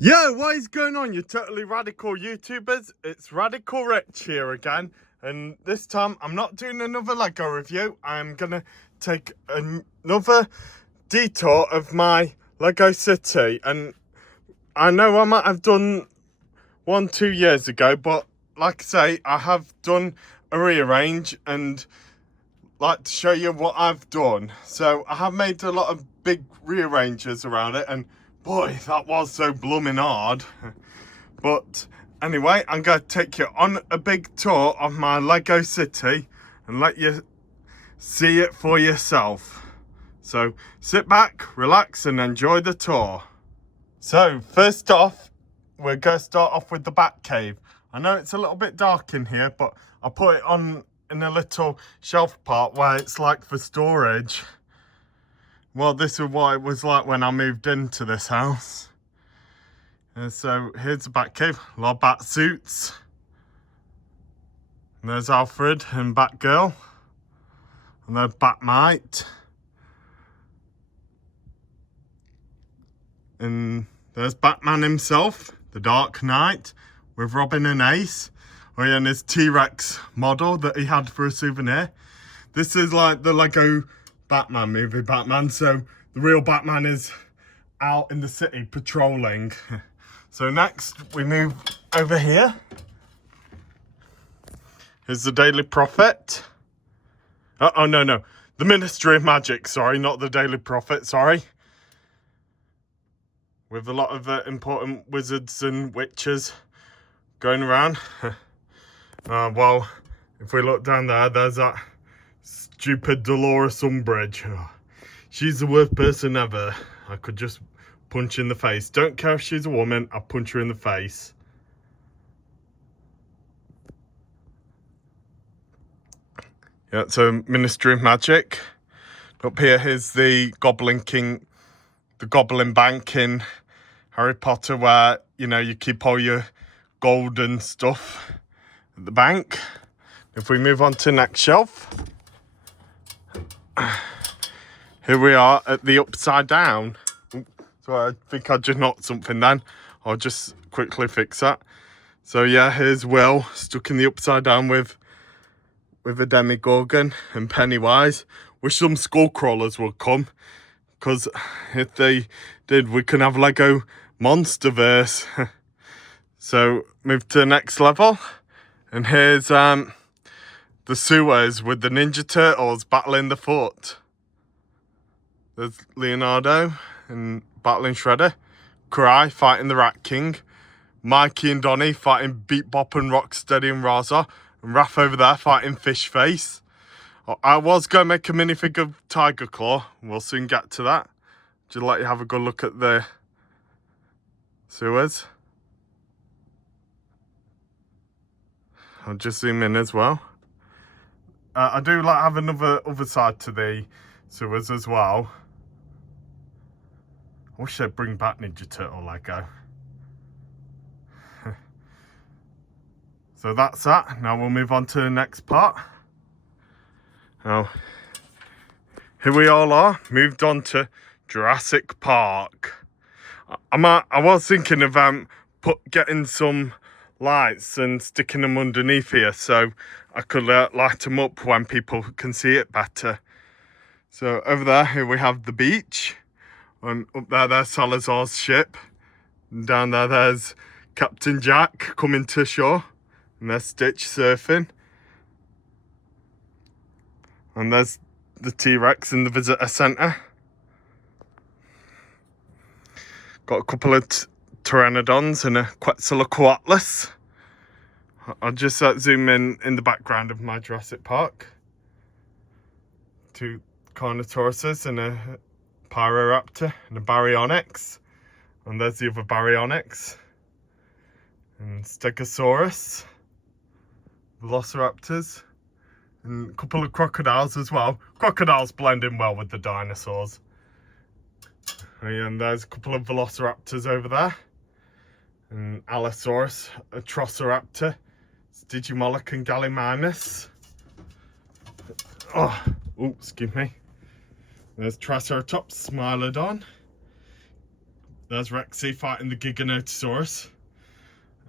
Yo, what is going on, you totally radical YouTubers? It's Radical Rich here again, and this time I'm not doing another Lego review. I'm gonna take another detour of my Lego city, and I know I might have done 1-2 years ago, but like I say, I have done a rearrange and like to show you what I've done. So I have made a lot of big rearranges around it, and boy, that was so blooming hard. But anyway, I'm going to take you on a big tour of my Lego city and let you see it for yourself. So sit back, relax, and enjoy the tour. So first off, we're going to start off with the Batcave. I know it's a little bit dark in here, but I put it on in a little shelf part where it's like for storage. Well, this is what it was like when I moved into this house. And so here's the Batcave, a lot of bat suits. And there's Alfred and Batgirl. And there's Batmite. And there's Batman himself, the Dark Knight, with Robin and Ace. Oh yeah, and his T-Rex model that he had for a souvenir. This is like the Lego Batman movie, Batman. So the real Batman is out in the city patrolling. So next we move over here. Here's the Daily Prophet. Oh no, the Ministry of Magic. Sorry, not the Daily Prophet. Sorry. With a lot of important wizards and witches going around. Well, if we look down there, there's that stupid Dolores Umbridge. Oh, she's the worst person ever. I could just punch in the face. Don't care if she's a woman, I'll punch her in the face. Yeah, so Ministry of Magic. Up here, here's the Goblin King, the Goblin Bank in Harry Potter, where, you know, you keep all your gold and stuff at the bank. If we move on to the next shelf. Here we are at the Upside Down. So I think I just knocked something then. I'll just quickly fix that. So yeah, here's Will stuck in the Upside Down with a Demogorgon and Pennywise. Wish some skull crawlers would come, because if they did, we can have Lego Monsterverse. So move to the next level, and here's the sewers with the Ninja Turtles battling the foot. There's Leonardo and battling Shredder, Cry fighting the Rat King, Mikey and Donnie fighting Beat Bop and Rocksteady and Raza, and Raph over there fighting Fish Face. I was going to make a minifig of Tiger Claw. We'll soon get to that. Just let you have a good look at the sewers. I'll just zoom in as well. I do like have another other side to the sewers as well. I wish they'd bring back Ninja Turtle Lego. So that's that. Now we'll move on to the next part. Now, here we all are, moved on to Jurassic Park. I was thinking of getting some lights and sticking them underneath here so I could light them up when people can see it better. So over there, here we have the beach. And up there, there's Salazar's ship. And down there, there's Captain Jack coming to shore. And there's Stitch surfing. And there's the T-Rex in the visitor centre. Got a couple of Pteranodons and a Quetzalcoatlus. I'll just zoom in the background of my Jurassic Park. Two Carnotauruses and a Pyroraptor and a Baryonyx. And there's the other Baryonyx. And Stegosaurus. Velociraptors. And a couple of crocodiles as well. Crocodiles blend in well with the dinosaurs. And there's a couple of velociraptors over there. And Allosaurus, a Troceraptor, Stygimoloch and Gallimimus. Oh, excuse me. There's Triceratops, Smilodon. there's Rexy fighting the Giganotosaurus.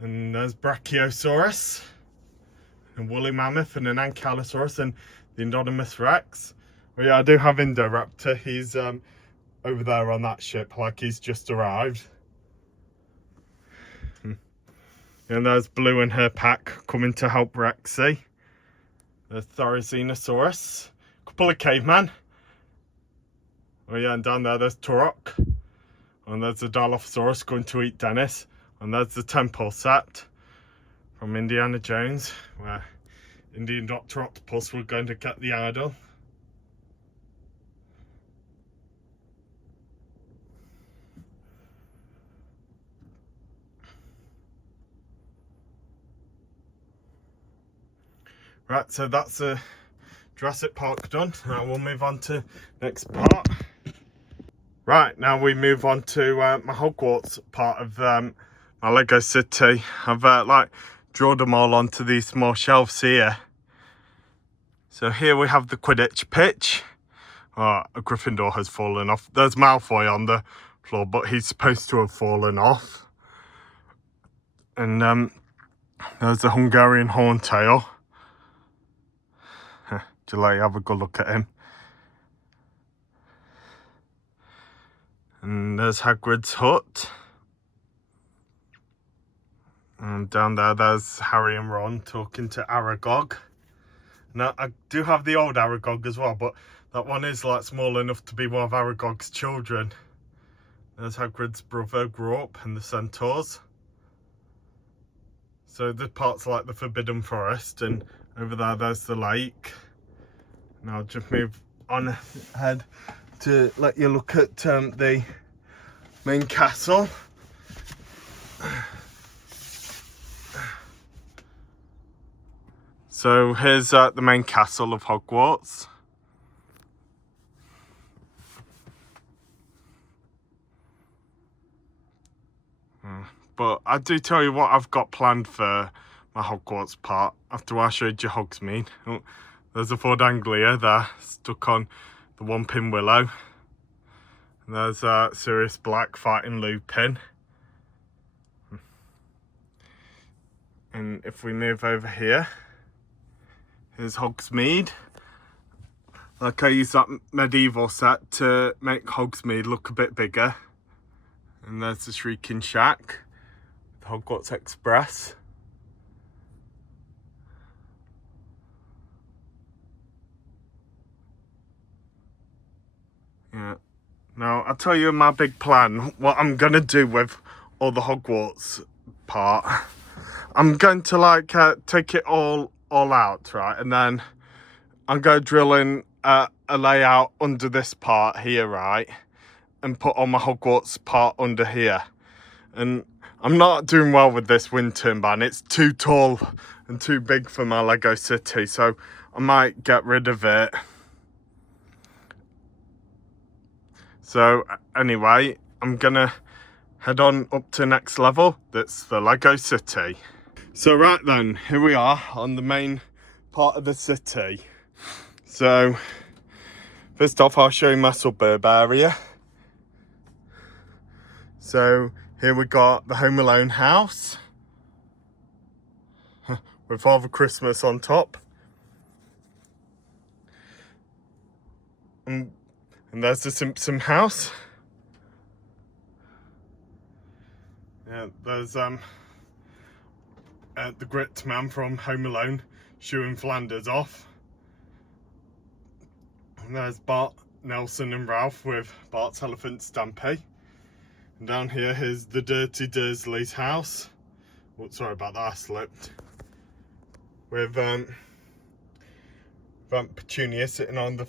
And there's Brachiosaurus. And Woolly Mammoth and an Ankylosaurus and the Indominus Rex. Well, yeah, I do have Indoraptor. He's over there on that ship, like he's just arrived. And there's Blue and her pack coming to help Rexy. There's Thorazinosaurus. Couple of cavemen. Oh yeah, and down there's Turok. And there's the Dilophosaurus going to eat Dennis. And there's the temple set from Indiana Jones, where Indy and Dr. Octopus were going to get the idol. Right, so that's the Jurassic Park done. Now we'll move on to next part. Right, now we move on to my Hogwarts part of my Lego city. I've like drawn them all onto these small shelves here. So here we have the Quidditch pitch. Oh, a Gryffindor has fallen off. There's Malfoy on the floor, but he's supposed to have fallen off. And there's the Hungarian Horntail. Just let you have a good look at him. And there's Hagrid's hut. And down there's Harry and Ron talking to Aragog. Now, I do have the old Aragog as well, but that one is like small enough to be one of Aragog's children. There's Hagrid's brother grew up and the centaurs. So this part's like the Forbidden Forest, and over there's the lake. And I'll just move on ahead to let you look at the main castle. So here's the main castle of Hogwarts. But I do tell you what I've got planned for my Hogwarts part after I showed you Hogsmeade. Oh, there's a Ford Anglia there, stuck on the one pin willow. And there's Sirius Black fighting Lupin. And if we move over here, here's Hogsmeade. Like I used that medieval set to make Hogsmeade look a bit bigger. And there's the Shrieking Shack, the Hogwarts Express. Yeah. Now, I'll tell you my big plan, what I'm going to do with all the Hogwarts part. I'm going to like take it all out, right? And then I'm going to drill in a layout under this part here, right? And put on my Hogwarts part under here. And I'm not doing well with this wind turbine. It's too tall and too big for my Lego city. So I might get rid of it. So anyway, I'm gonna head on up to next level. That's the Lego city. So right then, here we are on the main part of the city. So first off, I'll show you my suburb area. So here we got the Home Alone house with Father Christmas on top. And there's the Simpson house. Yeah, there's the Grit Man from Home Alone shooing Flanders off. And there's Bart, Nelson and Ralph with Bart's Elephant Stampy. And down here is the Dirty Dursley's house. Oh, sorry about that, I slipped. With Aunt Petunia sitting on the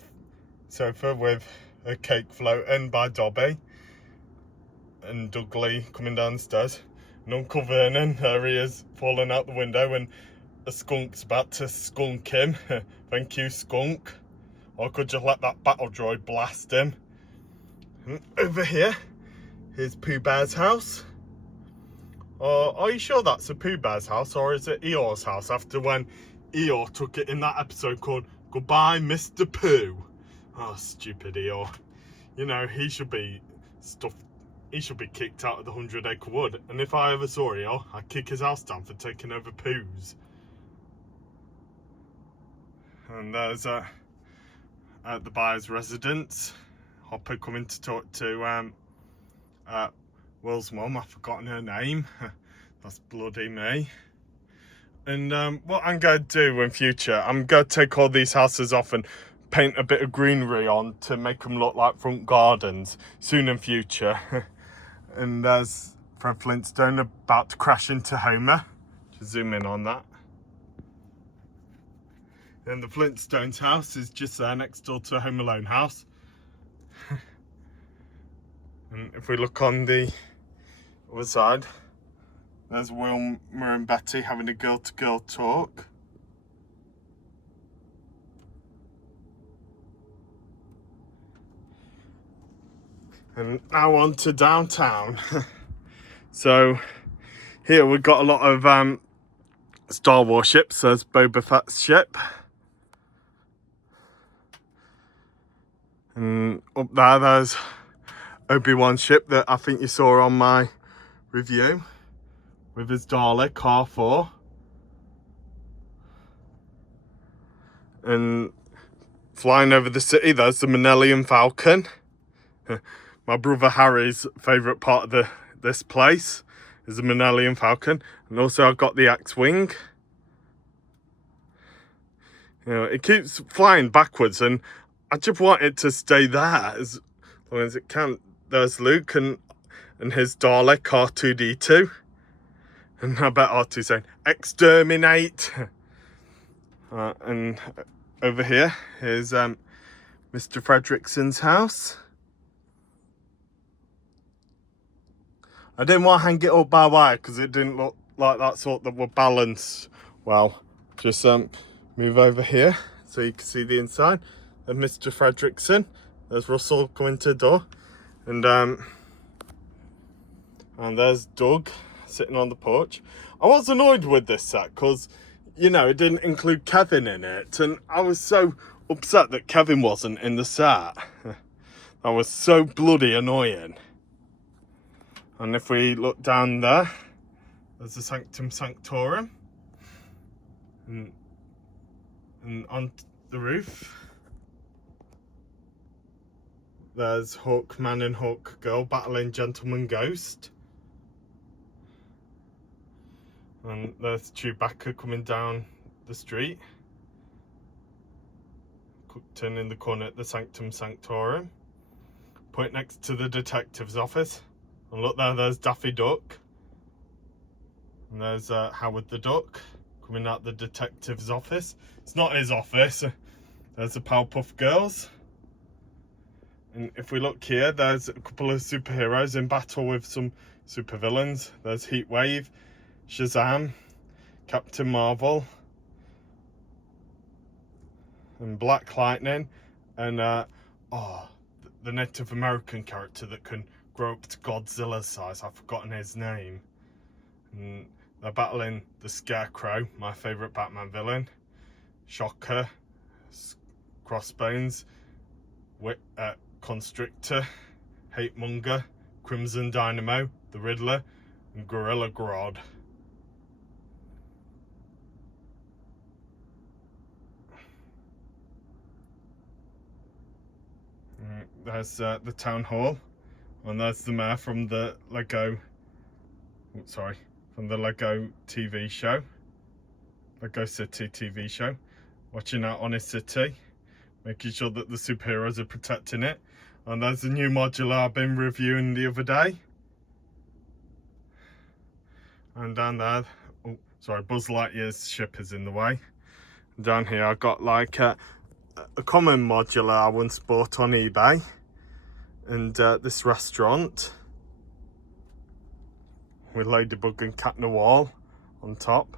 sofa with a cake floating by Dobby. And Dudley coming downstairs. And Uncle Vernon, there he is, falling out the window, and a skunk's about to skunk him. Thank you, skunk. Or I could just let that battle droid blast him. And over here, here's Pooh Bear's house. Are you sure that's a Pooh Bear's house, or is it Eeyore's house? After when Eeyore took it in that episode called Goodbye, Mr. Pooh. Oh, stupid Eeyore. You know, he should be stuffed he should be kicked out of the 100-acre wood. And if I ever saw Eo, I'd kick his house down for taking over poos. And there's at the buyer's residence, Hopper coming to talk to Will's mum. I've forgotten her name. That's bloody me. And what I'm going to do in future, I'm going to take all these houses off and paint a bit of greenery on to make them look like front gardens soon in future. And there's Fred Flintstone about to crash into Homer. Just zoom in on that. And the Flintstones house is just there next door to Home Alone house. And if we look on the other side, there's Wilma and Betty having a girl-to-girl talk. And now on to downtown. So here we've got a lot of Star Wars ships. There's Boba Fett's ship. And up there's Obi-Wan's ship that I think you saw on my review. With his Dalek R4. And flying over the city, there's the Millennium Falcon. My brother Harry's favourite part of this place is the Millennium Falcon. And also I've got the X-Wing. You know, it keeps flying backwards and I just want it to stay there as long as it can. There's Luke and his Dalek R2-D2. And I bet R2 saying, exterminate! And over here, here's Mr. Fredrickson's house. I didn't want to hang it up by wire because it didn't look like that sort that would balance well. Just move over here so you can see the inside of Mr. Fredrickson. There's Russell coming to the door. And there's Doug sitting on the porch. I was annoyed with this set because, you know, it didn't include Kevin in it, and I was so upset that Kevin wasn't in the set. That was so bloody annoying. And if we look down there, there's the Sanctum Sanctorum, and on the roof there's Hawkman and Hawk Girl battling Gentleman Ghost. And there's Chewbacca coming down the street. Turning the corner at the Sanctum Sanctorum. Point next to the detective's office. And look there, there's Daffy Duck. And there's Howard the Duck coming out the detective's office. It's not his office. There's the Powerpuff Girls. And if we look here, there's a couple of superheroes in battle with some supervillains. There's Heatwave, Shazam, Captain Marvel, and Black Lightning, and the Native American character that can grow up to Godzilla's size. I've forgotten his name. And they're battling the Scarecrow, my favourite Batman villain, Shocker, Crossbones, Constrictor, Hate Monger, Crimson Dynamo, the Riddler, and Gorilla Grodd. There's the town hall, and there's the mayor from the Lego TV show, Lego City TV show, watching out on his city, making sure that the superheroes are protecting it. And there's the new Modular I've been reviewing the other day. And down there, Buzz Lightyear's ship is in the way. And down here I've got like a common Modular I once bought on eBay. And this restaurant with Ladybug and Cat Noir on top.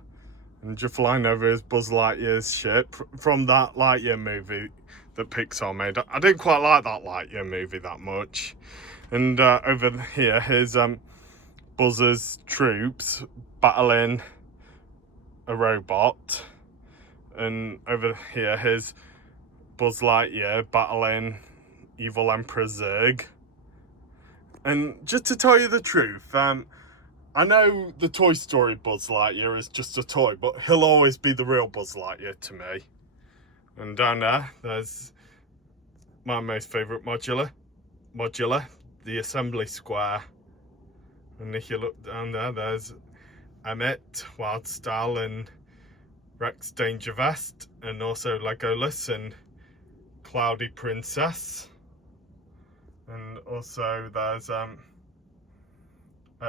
And just flying over is Buzz Lightyear's ship from that Lightyear movie that Pixar made. I didn't quite like that Lightyear movie that much. And over here, here's Buzz's troops battling a robot. And over here, here's Buzz Lightyear battling evil Emperor Zurg. And just to tell you the truth, I know the Toy Story Buzz Lightyear is just a toy, but he'll always be the real Buzz Lightyear to me. And down there's my most favourite modular, the assembly square. And if you look down there's Emmett, Wild Style, and Rex Danger Vest, and also Legolas and Cloudy Princess. And also there's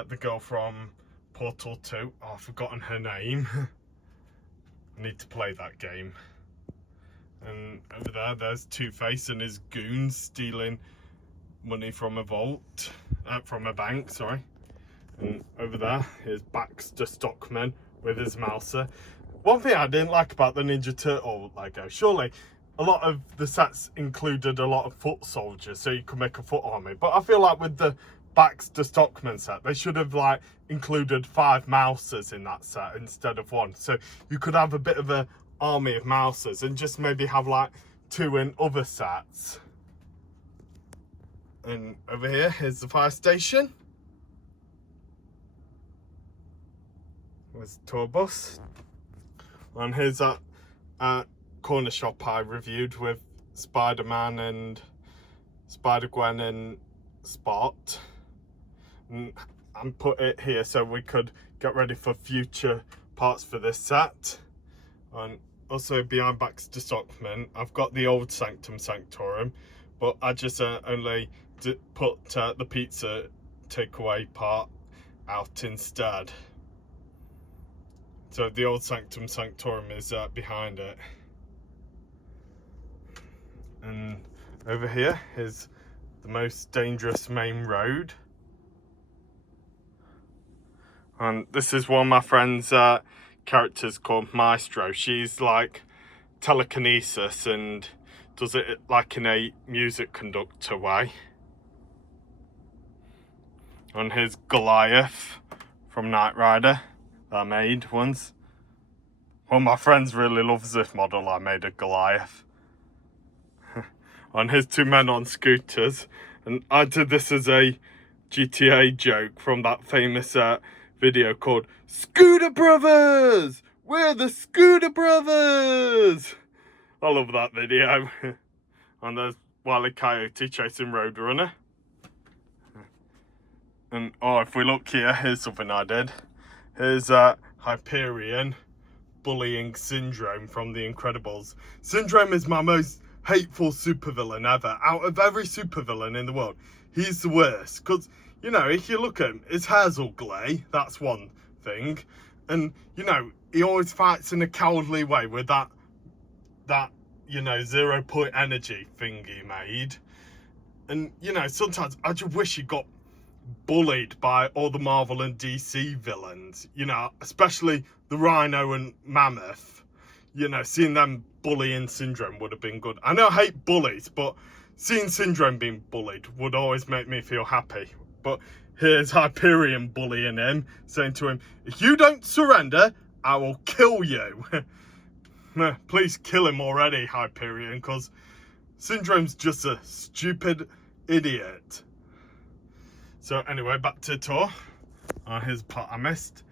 the girl from Portal 2. Oh, I've forgotten her name. I need to play that game. And over there's Two-Face and his goons stealing money from a vault, from a bank, sorry. And over there is Baxter Stockman with his Mouser. One thing I didn't like about the Ninja Turtle Lego, surely a lot of the sets included a lot of foot soldiers, so you could make a foot army. But I feel like with the Baxter Stockman set, they should have like included 5 Mousers in that set instead of 1. So you could have a bit of an army of Mousers and just maybe have like 2 in other sets. And over here, here's the fire station. There's the tour bus. And here's that corner shop I reviewed with Spider-Man and Spider-Gwen and Spot. And put it here so we could get ready for future parts for this set. And also behind Baxter Stockman, I've got the old Sanctum Sanctorum, but I just only put the pizza takeaway part out instead. So the old Sanctum Sanctorum is behind it. And over here is the most dangerous main road. And this is one of my friend's characters called Maestro. She's like telekinesis and does it like in a music conductor way. And here's Goliath from Knight Rider that I made once. One of my friends really loves this model I made of Goliath. And here's 2 men on scooters. And I did this as a GTA joke from that famous video called Scooter Brothers! We're the Scooter Brothers! I love that video. And there's Wile E. Coyote chasing Roadrunner. And oh, if we look here, here's something I did. Here's Hyperion bullying Syndrome from The Incredibles. Syndrome is my most hateful supervillain ever. Out of every supervillain in the world, he's the worst. Because, you know, if you look at him, his hair's ugly. That's one thing. And, you know, he always fights in a cowardly way with that you know, 0 point energy thing he made. And, you know, sometimes I just wish he got bullied by all the Marvel and DC villains, you know, especially the Rhino and Mammoth. You know, seeing them bullying Syndrome would have been good. I know I hate bullies, but seeing Syndrome being bullied would always make me feel happy. But here's Hyperion bullying him, saying to him, if you don't surrender, I will kill you. Please kill him already, Hyperion, because Syndrome's just a stupid idiot. So anyway, back to the tour. Here's the part I missed.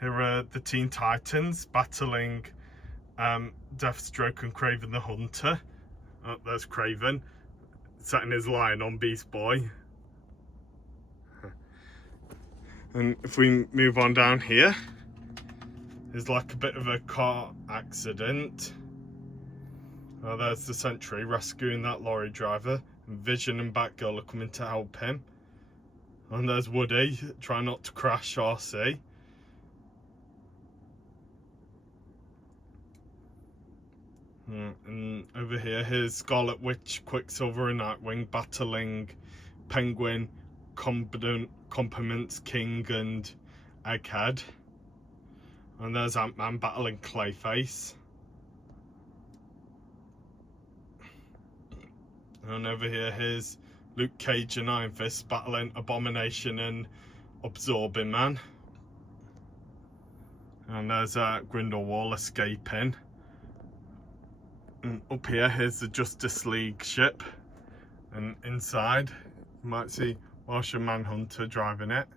Here are the Teen Titans battling Deathstroke and Kraven the Hunter. Oh, there's Kraven setting his lion on Beast Boy. And if we move on down here, there's like a bit of a car accident. Oh, there's the Sentry rescuing that lorry driver. And Vision and Batgirl are coming to help him. And there's Woody trying not to crash RC. And over here, here's Scarlet Witch, Quicksilver and Nightwing battling Penguin, Compliments King and Egghead. And there's Ant-Man battling Clayface. And over here, here's Luke Cage and Iron Fist battling Abomination and Absorbing Man. And there's Grindelwald escaping. And up here, here's the Justice League ship. And inside, you might see Martian Manhunter driving it.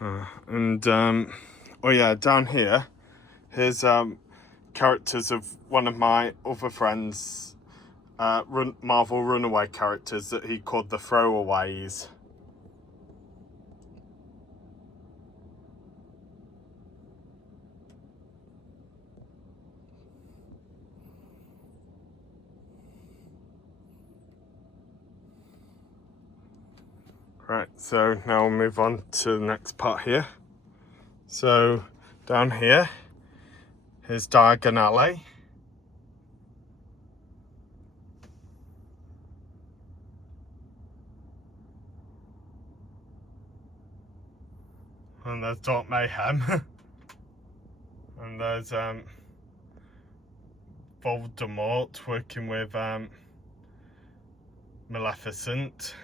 Oh yeah, down here, here's characters of one of my other friends' Marvel Runaway characters that he called the Throwaways. Right, so now we'll move on to the next part here. So down here, here's Diagon Alley. And there's Dark Mayhem. And there's Voldemort working with Maleficent.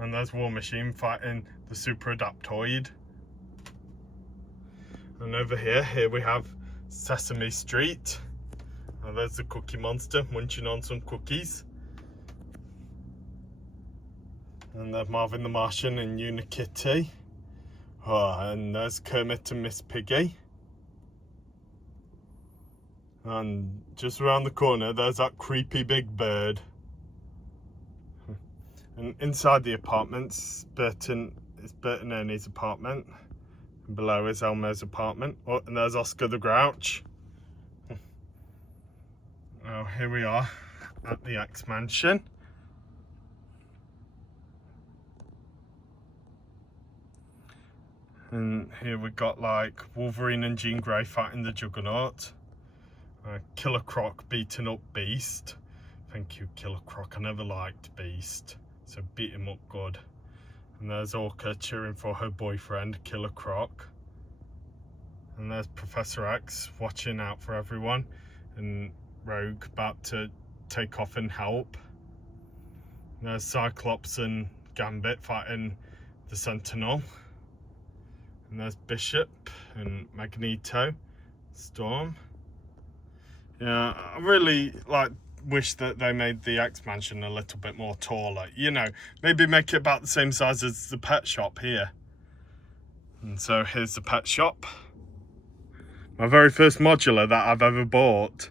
And there's War Machine fighting the Super Adaptoid. And over here we have Sesame Street. And there's the Cookie Monster munching on some cookies. And there's Marvin the Martian and Unikitty. Oh, and there's Kermit and Miss Piggy. And just around the corner, there's that creepy big bird. And inside the apartments, Burton and Ernie's apartment. And below is Elmo's apartment. Oh, and there's Oscar the Grouch. Oh, here we are at the X Mansion. And here we got like Wolverine and Jean Grey fighting the Juggernaut. Killer Croc beating up Beast. Thank you, Killer Croc. I never liked Beast, so beat him up good. And there's Orca cheering for her boyfriend, Killer Croc. And there's Professor X watching out for everyone. And Rogue about to take off and help. And there's Cyclops and Gambit fighting the Sentinel. And there's Bishop and Magneto, Storm. Yeah, I really wish that they made the X Mansion a little bit more taller. You know, maybe make it about the same size as the pet shop here. And so here's the pet shop. My very first modular that I've ever bought.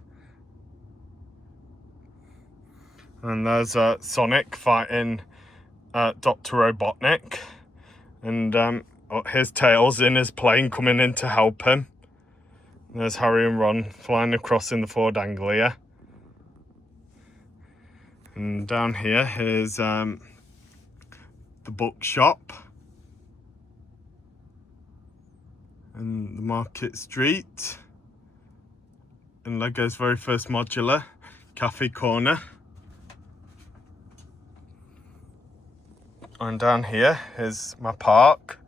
And there's Sonic fighting Dr. Robotnik. And here's Tails in his plane coming in to help him. There's Harry and Ron flying across in the Ford Anglia. And down here's the bookshop. And the Market Street. And Lego's very first modular, Cafe Corner. And down here is my park.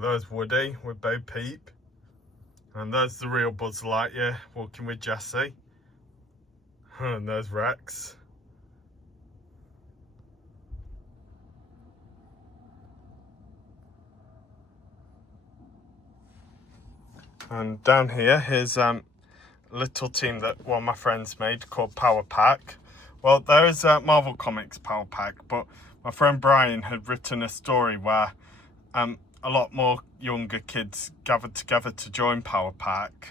There's Woody with Bo Peep. And there's the real Buzz Lightyear walking with Jessie. And there's Rex. And down here's a little team that one of my friends made called Power Pack. Well, there is a Marvel Comics Power Pack, but my friend Brian had written a story where a lot more younger kids gathered together to join Power Pack.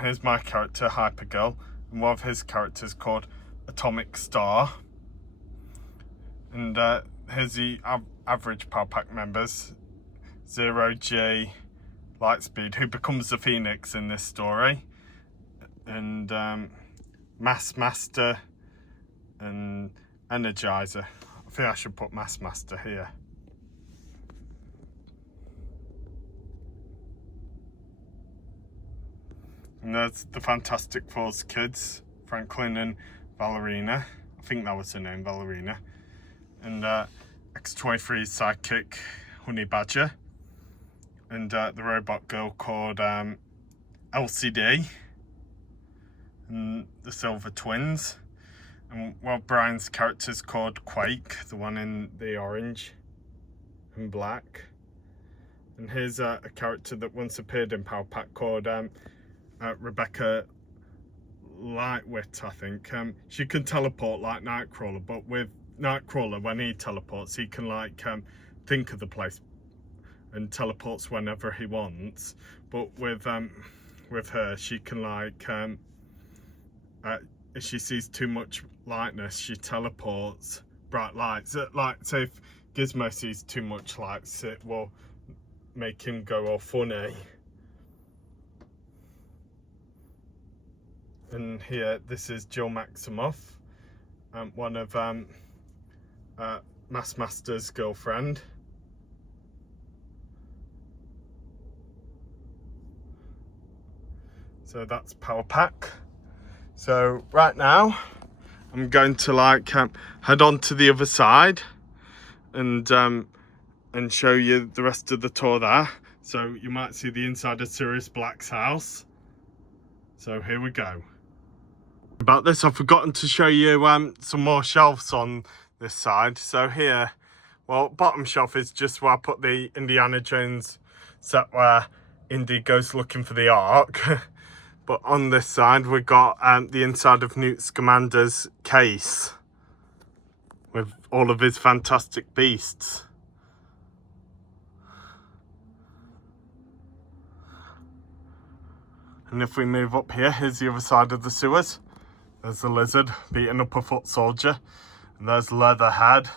Here's my character, Hypergirl, and one of his characters called Atomic Star. And here's the average Power Pack members. Zero G, Lightspeed, who becomes the Phoenix in this story. And Mass Master and Energizer. I think I should put Mass Master here. And there's the Fantastic Four's kids, Franklin and Valerina. I think that was her name, Valerina. And X-23's sidekick, Honey Badger. and the robot girl called LCD, and the Silver Twins. And well, Brian's character's called Quake, the one in the orange and black. And here's a character that once appeared in Power Pack called Rebecca Lightwit, I think. She can teleport like Nightcrawler, but with Nightcrawler, when he teleports, he can like think of the place and teleports whenever he wants. But with her, she can like if she sees too much lightness, she teleports bright lights. Like, say if Gizmo sees too much lights, it will make him go all funny. And here, this is Jill Maximoff, one of Master's girlfriend. So that's Power Pack. So right now, I'm going to like head on to the other side and show you the rest of the tour there. So you might see the inside of Sirius Black's house. So here we go. About this, I've forgotten to show you some more shelves on this side. So here, well, bottom shelf is just where I put the Indiana Jones set where Indy goes looking for the Ark. But on this side, we've got the inside of Newt Scamander's case with all of his fantastic beasts. And if we move up here, here's the other side of the sewers. There's the lizard beating up a foot soldier. And there's Leatherhead.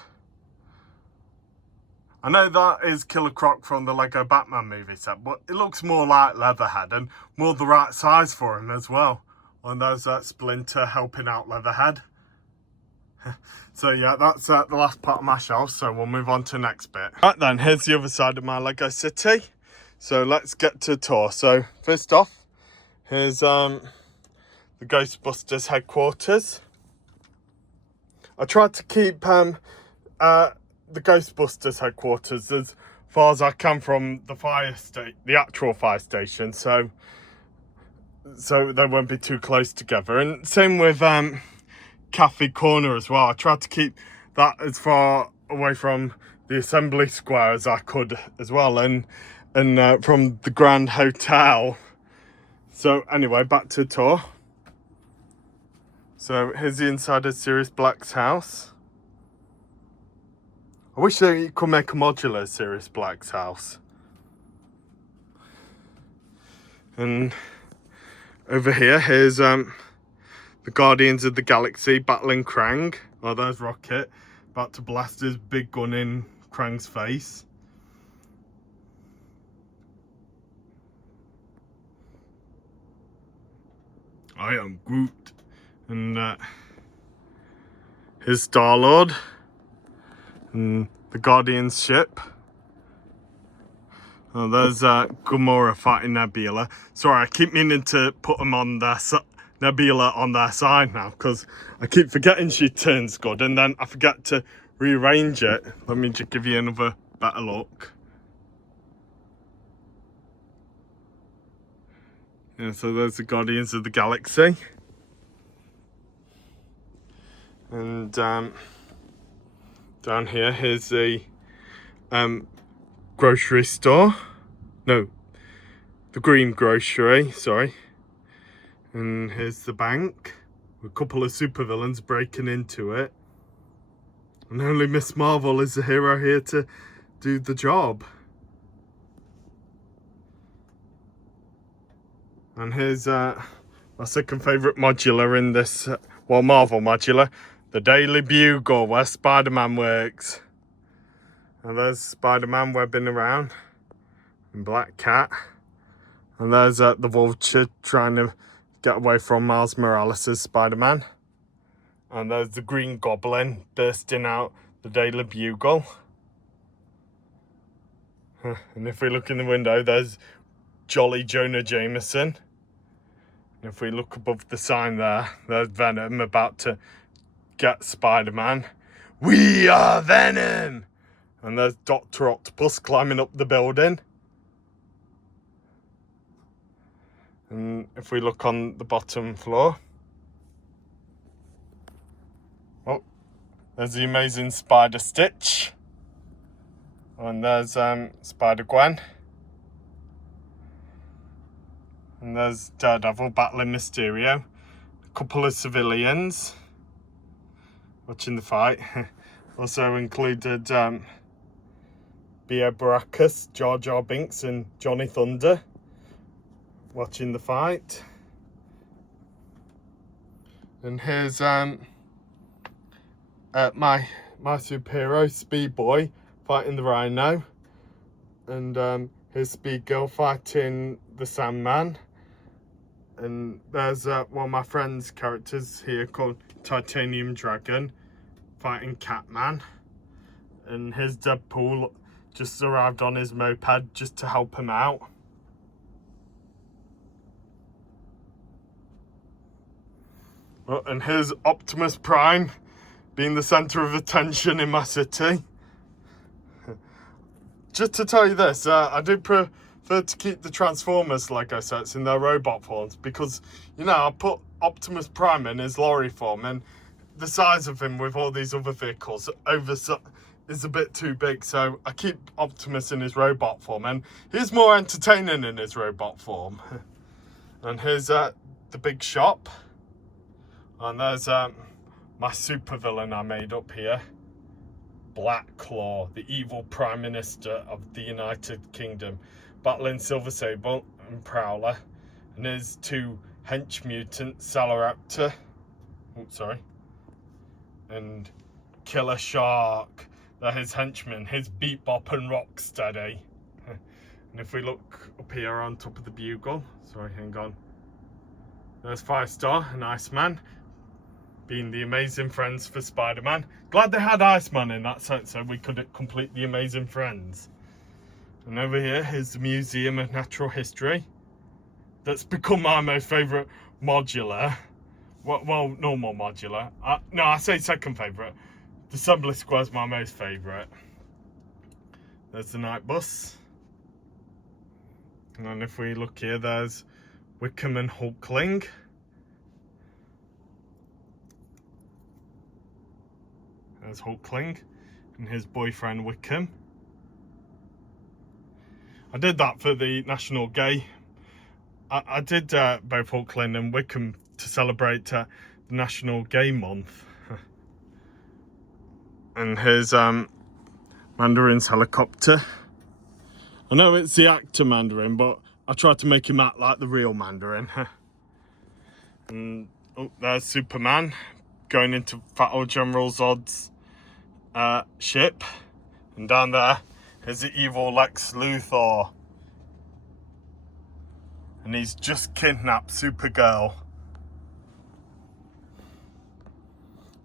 I know that is Killer Croc from the Lego Batman movie set, but it looks more like Leatherhead and more the right size for him as well. And there's Splinter helping out Leatherhead. So yeah, that's the last part of my shelf, so we'll move on to the next bit. Right then, here's the other side of my Lego city. So let's get to the tour. So first off, here's the Ghostbusters headquarters. I tried to keep the Ghostbusters headquarters as far as I can from the actual fire station, so they won't be too close together. And same with Cafe Corner as well. I tried to keep that as far away from the assembly square as I could as well, and from the Grand Hotel. So anyway, back to the tour. So here's the inside of Sirius Black's house. I wish they could make a modular Sirius Black's house. And over here, here's the Guardians of the Galaxy battling Krang. Oh, there's Rocket, about to blast his big gun in Krang's face. I am Groot. And here's Star-Lord. And the Guardian's ship. Oh, there's Gamora fighting Nebula. Sorry, I keep meaning to put them on their Nebula on their side now, because I keep forgetting she turns good and then I forget to rearrange it. Let me just give you another better look. Yeah, so there's the Guardians of the Galaxy. And down here, here's the grocery store. No, the green grocery, sorry. And here's the bank. A couple of supervillains breaking into it. And only Miss Marvel is the hero here to do the job. And here's my second favourite modular in this, Marvel modular. The Daily Bugle, where Spider-Man works. And there's Spider-Man webbing around. And Black Cat. And there's the Vulture trying to get away from Miles Morales' Spider-Man. And there's the Green Goblin bursting out the Daily Bugle. And if we look in the window, there's Jolly Jonah Jameson. And if we look above the sign there, there's Venom about to get Spider-Man. We are Venom! And there's Dr. Octopus climbing up the building. And if we look on the bottom floor, oh, there's the amazing Spider Stitch. And there's Spider Gwen. And there's Daredevil battling Mysterio. A couple of civilians watching the fight. Also included Beo Baracus, Jar Jar Binks and Johnny Thunder watching the fight. And here's my superhero, Speed Boy, fighting the Rhino. And here's Speed Girl fighting the Sandman. And there's one of my friend's characters here called Titanium Dragon fighting Catman. And here's Deadpool just arrived on his moped just to help him out. Oh, and here's Optimus Prime being the centre of attention in my city. Just to tell you this, I do prefer to keep the Transformers Lego sets in their robot forms because, you know, I put Optimus Prime in his lorry form and the size of him with all these other vehicles is a bit too big, so I keep Optimus in his robot form, and he's more entertaining in his robot form. And here's the big shop, and there's my supervillain I made up here, Black Claw, the evil Prime Minister of the United Kingdom, battling Silver Sable and Prowler, and his two hench mutants, Salaraptor, and Killer Shark. They're his henchmen, his Beatbop and Rocksteady. And if we look up here on top of the Bugle, hang on. There's Firestar and Iceman, being the amazing friends for Spider-Man. Glad they had Iceman in that set so we could complete the amazing friends. And over here is the Museum of Natural History. That's become my most favourite modular. Well, normal modular. No, I say second favourite. The Assembly Square's my most favourite. There's the night bus. And then if we look here, there's Wickham and Hulkling. There's Hulkling and his boyfriend Wickham. I did that for the National Gay. I did both Hulkling and Wickham to celebrate the National Gay Month. And here's Mandarin's helicopter. I know it's the actor Mandarin, but I tried to make him act like the real Mandarin. And oh, there's Superman going into Fat Old General Zod's ship. And down there is the evil Lex Luthor. And he's just kidnapped Supergirl.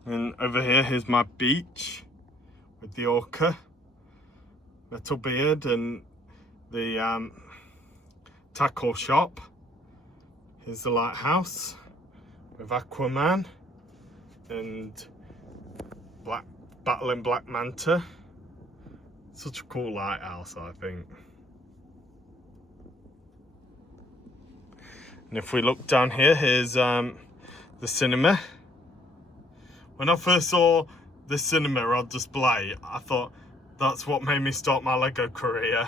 And over here, here's my beach with the orca, Metal Beard, and the tackle shop. Here's the lighthouse with Aquaman and battling Black Manta. Such a cool lighthouse, I think. And if we look down here, here's the cinema. When I first saw the cinema on display, I thought that's what made me start my Lego career.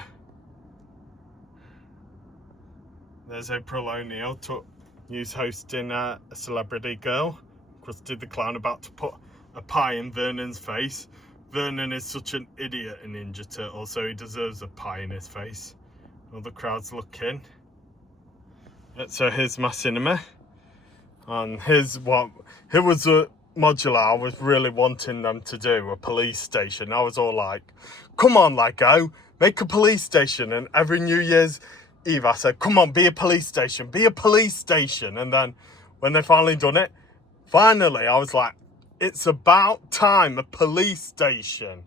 There's April O'Neil, news hosting a Celebrity Girl. Krusty the Clown about to put a pie in Vernon's face. Vernon is such an idiot in Ninja Turtle, so he deserves a pie in his face. All the crowd's looking. So here's my cinema. And here was a modular I was really wanting them to do, a police station. I was all like, come on Lego, make a police station. And every New Year's Eve I said, come on, be a police station, be a police station. And then when they finally done it, finally I was like, it's about time, a police station.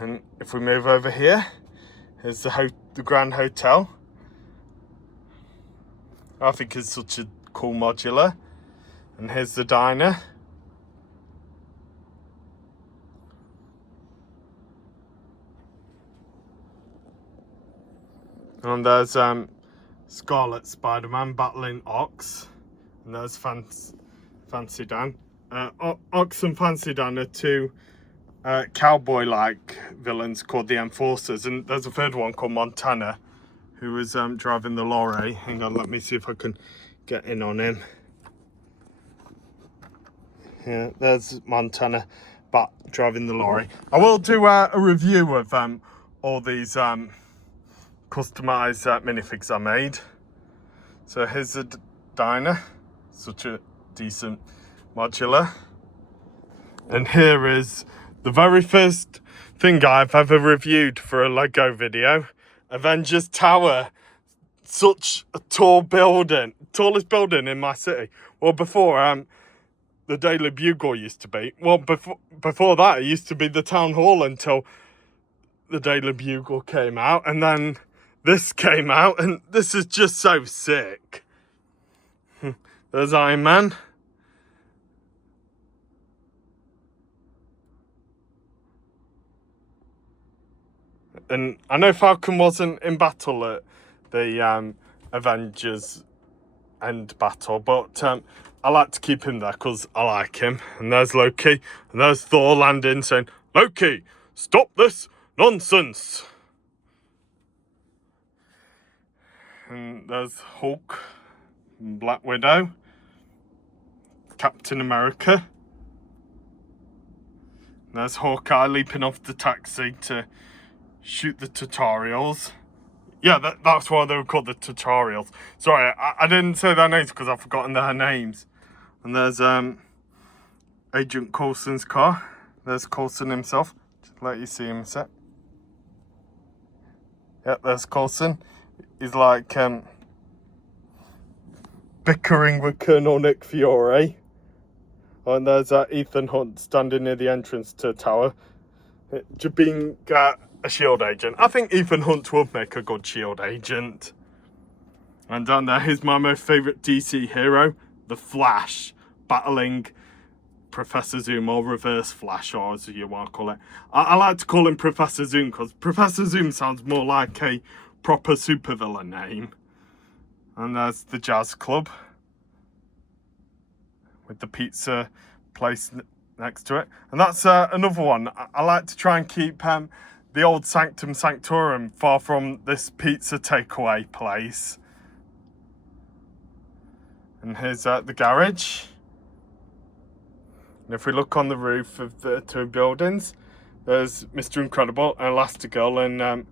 And if we move over here, here's the Grand Hotel. I think it's such a cool modular. And here's the diner. And there's Scarlet Spider-Man battling Ox. And there's Fancy Dan. Ox and Fancy Dan are two cowboy-like villains called the Enforcers. And there's a third one called Montana, who was driving the lorry. Hang on, let me see if I can get in on him. Yeah, there's Montana driving the lorry. I will do a review of all these customized minifigs I made. So here's a diner, such a decent modular. And here is the very first thing I've ever reviewed for a Lego video. Avengers Tower. Such a tall building, tallest building in my city. Well, before the Daily Bugle used to be. Well, before that, it used to be the town hall until the Daily Bugle came out, and then this came out, and this is just so sick. There's Iron Man. And I know Falcon wasn't in battle at the Avengers End battle, but I like to keep him there because I like him. And there's Loki, and there's Thor landing saying, "Loki, stop this nonsense." And there's Hulk, Black Widow, Captain America. And there's Hawkeye leaping off the taxi to shoot the tutorials. Yeah, that's why they were called the tutorials. Sorry, I didn't say their names because I've forgotten their names. And there's Agent Coulson's car. There's Coulson himself. Just let you see him a sec. Yep, there's Coulson. He's like bickering with Colonel Nick Fury. And there's Ethan Hunt standing near the entrance to the tower. Just being a shield agent. I think Ethan Hunt would make a good shield agent. And down there, here's my most favourite DC hero, the Flash, battling Professor Zoom, or Reverse Flash, or as you want to call it. I like to call him Professor Zoom because Professor Zoom sounds more like a proper supervillain name. And there's the Jazz Club with the pizza place next to it. And that's another one. I like to try and keep the old Sanctum Sanctorum far from this pizza takeaway place. And here's the garage. And if we look on the roof of the two buildings, there's Mr. Incredible and Elastigirl and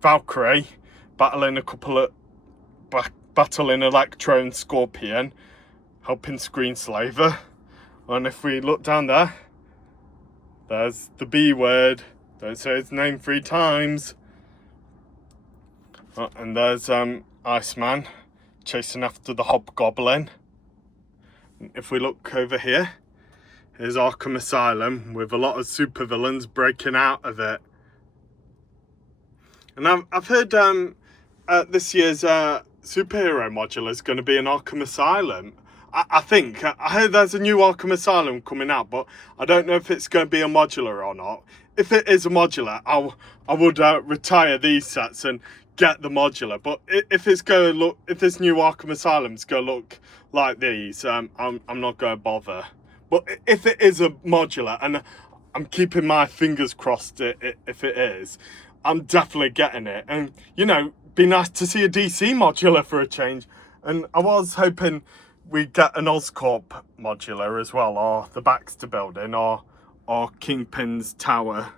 Valkyrie battling battling Electro and Scorpion, helping Screenslaver. And if we look down there, there's the B word. Don't say his name 3 times. And there's Iceman chasing after the Hobgoblin. If we look over here, here's Arkham Asylum with a lot of supervillains breaking out of it. And I've heard this year's superhero modular is going to be an Arkham Asylum. I think. I heard there's a new Arkham Asylum coming out, but I don't know if it's going to be a modular or not. If it is a modular, I would retire these sets and get the modular. But if it's going to look, if this new Arkham Asylum's going to look like these, I'm not going to bother. But if it is a modular, and I'm keeping my fingers crossed if it is, I'm definitely getting it. And, you know, be nice to see a DC modular for a change. And I was hoping we get an Oscorp modular as well, or the Baxter building, or Kingpin's tower.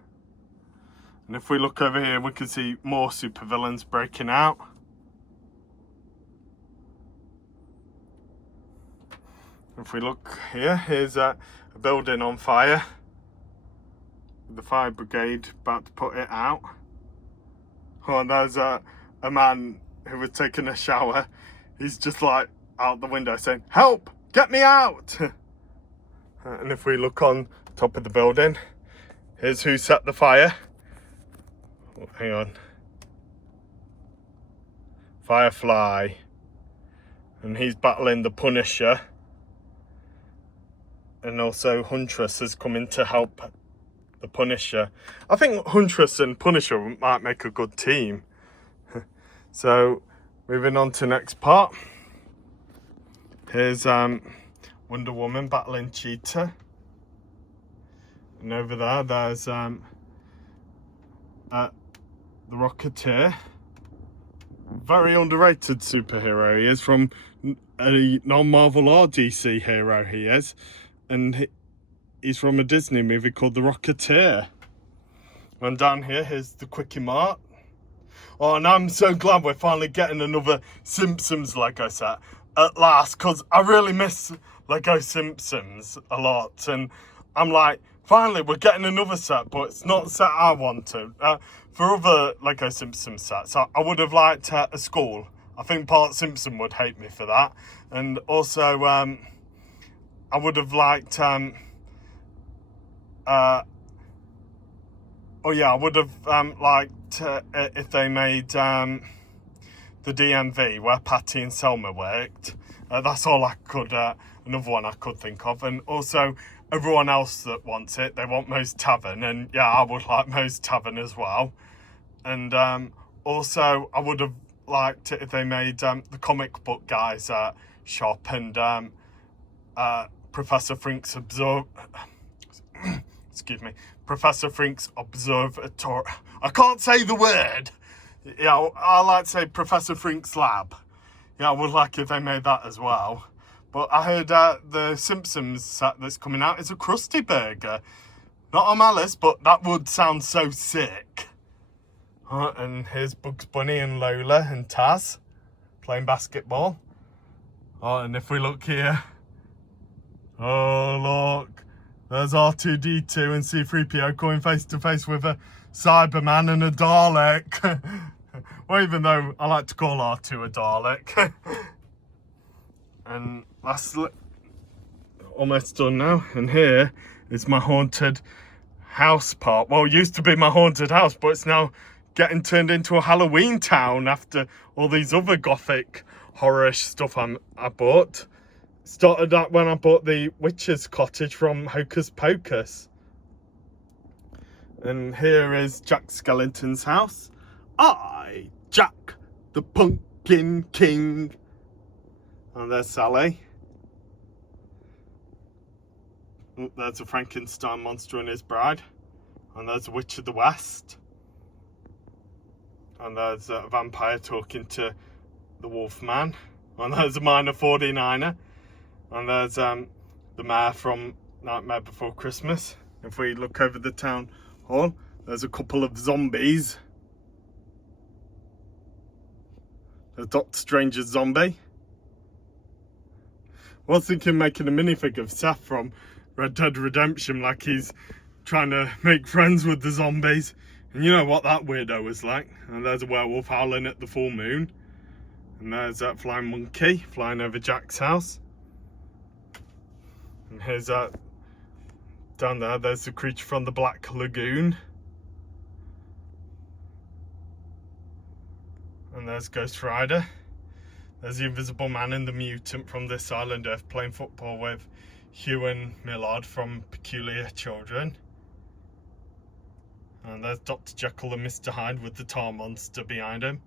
And if we look over here, we can see more supervillains breaking out. If we look here, here's a building on fire. The fire brigade about to put it out. Oh, and there's a man who was taking a shower. He's just like out the window saying, "Help! Get me out!" And if we look on top of the building, here's who set the fire. Oh, hang on. Firefly. And he's battling the Punisher. And also Huntress has come in to help the Punisher. I think Huntress and Punisher might make a good team. So, moving on to next part. Here's Wonder Woman battling Cheetah. And over there, there's the Rocketeer. Very underrated superhero he is, from a non-Marvel or DC hero he is. And he's from a Disney movie called The Rocketeer. And down here, here's the Kwik-E-Mart. Oh, and I'm so glad we're finally getting another Simpsons Lego set at last, because I really miss Lego Simpsons a lot. And I'm like, finally, we're getting another set, but it's not the set I wanted. For other Lego Simpsons sets, I would have liked a school. I think Bart Simpson would hate me for that. And also, I would have liked... I would have liked if they made the DMV where Patty and Selma worked. That's all I could, another one I could think of. And also, everyone else that wants it, they want Moe's Tavern. And yeah, I would like Moe's Tavern as well. And also, I would have liked it if they made the comic book guys shop and Professor Frink's Professor Frink's Observatory. I can't say the word. Yeah, I like to say Professor Frink's lab. Yeah, I would like if they made that as well. But I heard the Simpsons set that's coming out is a Krusty Burger. Not on my list, but that would sound so sick. And here's Bugs Bunny and Lola and Taz playing basketball. Oh, and if we look here. Oh, look. There's R2-D2 and C-3PO going face to face with a Cyberman and a Dalek. Well, even though I like to call R2 a Dalek. And lastly, almost done now. And here is my haunted house part. Well, it used to be my haunted house, but it's now getting turned into a Halloween town after all these other gothic horror stuff I bought. Started out when I bought the Witch's Cottage from Hocus Pocus. And here is Jack Skellington's house. I, Jack, the Pumpkin King. And there's Sally. There's a Frankenstein monster and his bride. And there's a Witch of the West. And there's a vampire talking to the Wolfman. And there's a minor 49er. And there's the mayor from Nightmare Before Christmas. If we look over the town hall, there's a couple of zombies. There's Doctor Strange's zombie. I was thinking of making a minifig of Seth from Red Dead Redemption, like he's trying to make friends with the zombies. And you know what that weirdo was like. And there's a werewolf howling at the full moon. And there's that flying monkey flying over Jack's house. And here's that down there, there's the creature from the Black Lagoon. And there's Ghost Rider. There's the Invisible Man and the Mutant from This Island Earth playing football with Hugh and Millard from Peculiar Children. And there's Dr. Jekyll and Mr. Hyde with the tar monster behind him.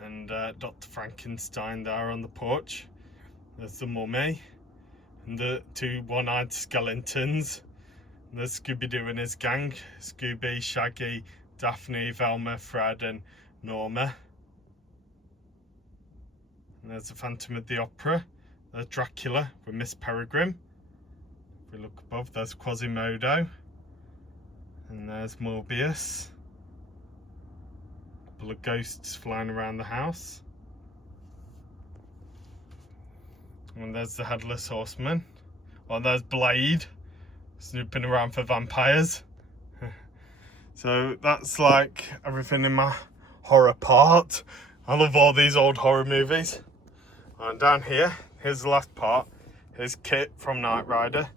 And Dr. Frankenstein there on the porch. There's the Mummy. And the two one-eyed skeletons. And there's Scooby-Doo and his gang. Scooby, Shaggy, Daphne, Velma, Fred and Norma. And there's the Phantom of the Opera. There's Dracula with Miss Peregrine. If we look above, there's Quasimodo. And there's Morbius. A couple of ghosts flying around the house. And there's the Headless Horseman. Oh, there's Blade, snooping around for vampires. So that's like everything in my horror part. I love all these old horror movies. And down here, here's the last part. Here's Kit from Knight Rider.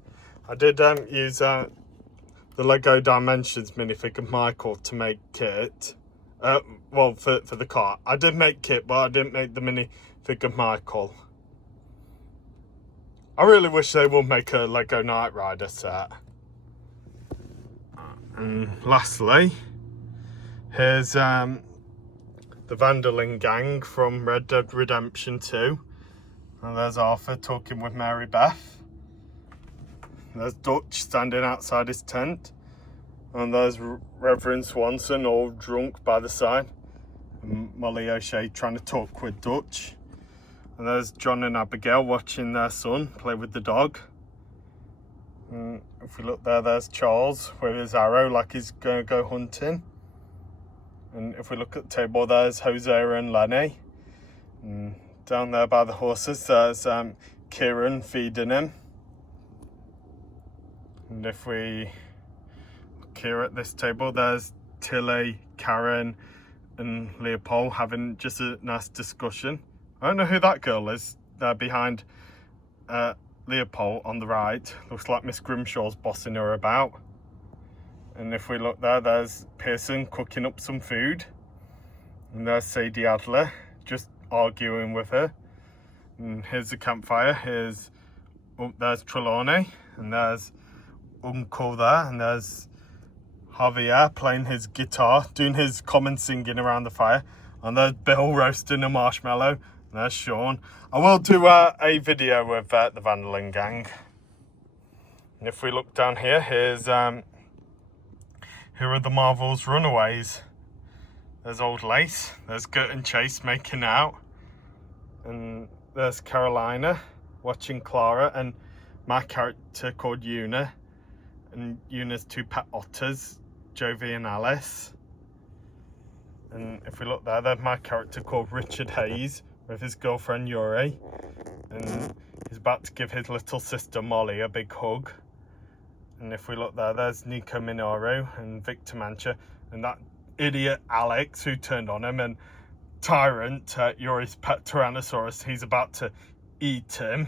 I did use the Lego Dimensions minifig of Michael to make Kit. Well, for the car. I did make Kit, but I didn't make the minifig of Michael. I really wish they would make a Lego Knight Rider set. And lastly, here's the Vanderlyn gang from Red Dead Redemption 2. And there's Arthur talking with Mary Beth. There's Dutch standing outside his tent. And there's Reverend Swanson all drunk by the side. And Molly O'Shea trying to talk with Dutch. And there's John and Abigail watching their son play with the dog. And if we look there, there's Charles with his arrow like he's going to go hunting. And if we look at the table, there's Hosea and Lenny. And down there by the horses, there's Kieran feeding him. And if we look here at this table, there's Tilly, Karen and Leopold having just a nice discussion. I don't know who that girl is there behind Leopold on the right. Looks like Miss Grimshaw's bossing her about. And if we look there, there's Pearson cooking up some food. And there's Sadie Adler just arguing with her. And here's the campfire. There's Trelawney. And there's Uncle there. And there's Javier playing his guitar, doing his common singing around the fire. And there's Bill roasting a marshmallow. And there's Sean. I will do a video with the Vanderlyn gang. And if we look down here, here are the Marvel's Runaways. There's Old Lace, there's Gert and Chase making out, and there's Carolina watching Clara and my character called Una, and Una's two pet otters, Jovi and Alice. And if we look there, there's my character called Richard Hayes with his girlfriend Yuri, and he's about to give his little sister Molly a big hug. And if we look there, there's Nico Minoru and Victor Mancha and that idiot Alex who turned on him, and Tyrant, Yuri's pet Tyrannosaurus, he's about to eat him.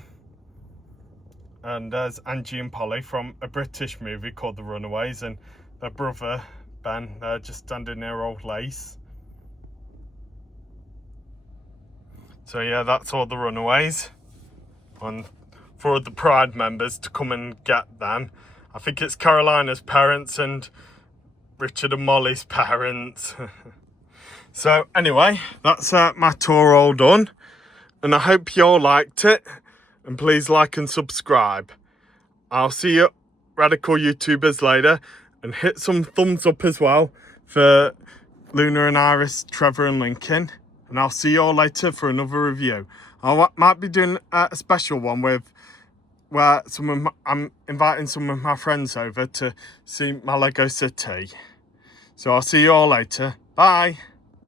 And there's Angie and Polly from a British movie called The Runaways, and their brother Ben, they're just standing near Old Lace. So yeah, that's all the Runaways. And for the Pride members to come and get them. I think it's Carolina's parents and Richard and Molly's parents. So anyway, that's my tour all done. And I hope you all liked it. And please like and subscribe. I'll see you radical YouTubers later. And hit some thumbs up as well for Luna and Iris, Trevor and Lincoln. And I'll see you all later for another review. I might be doing a special one where I'm inviting some of my friends over to see my Lego city. So I'll see you all later. Bye.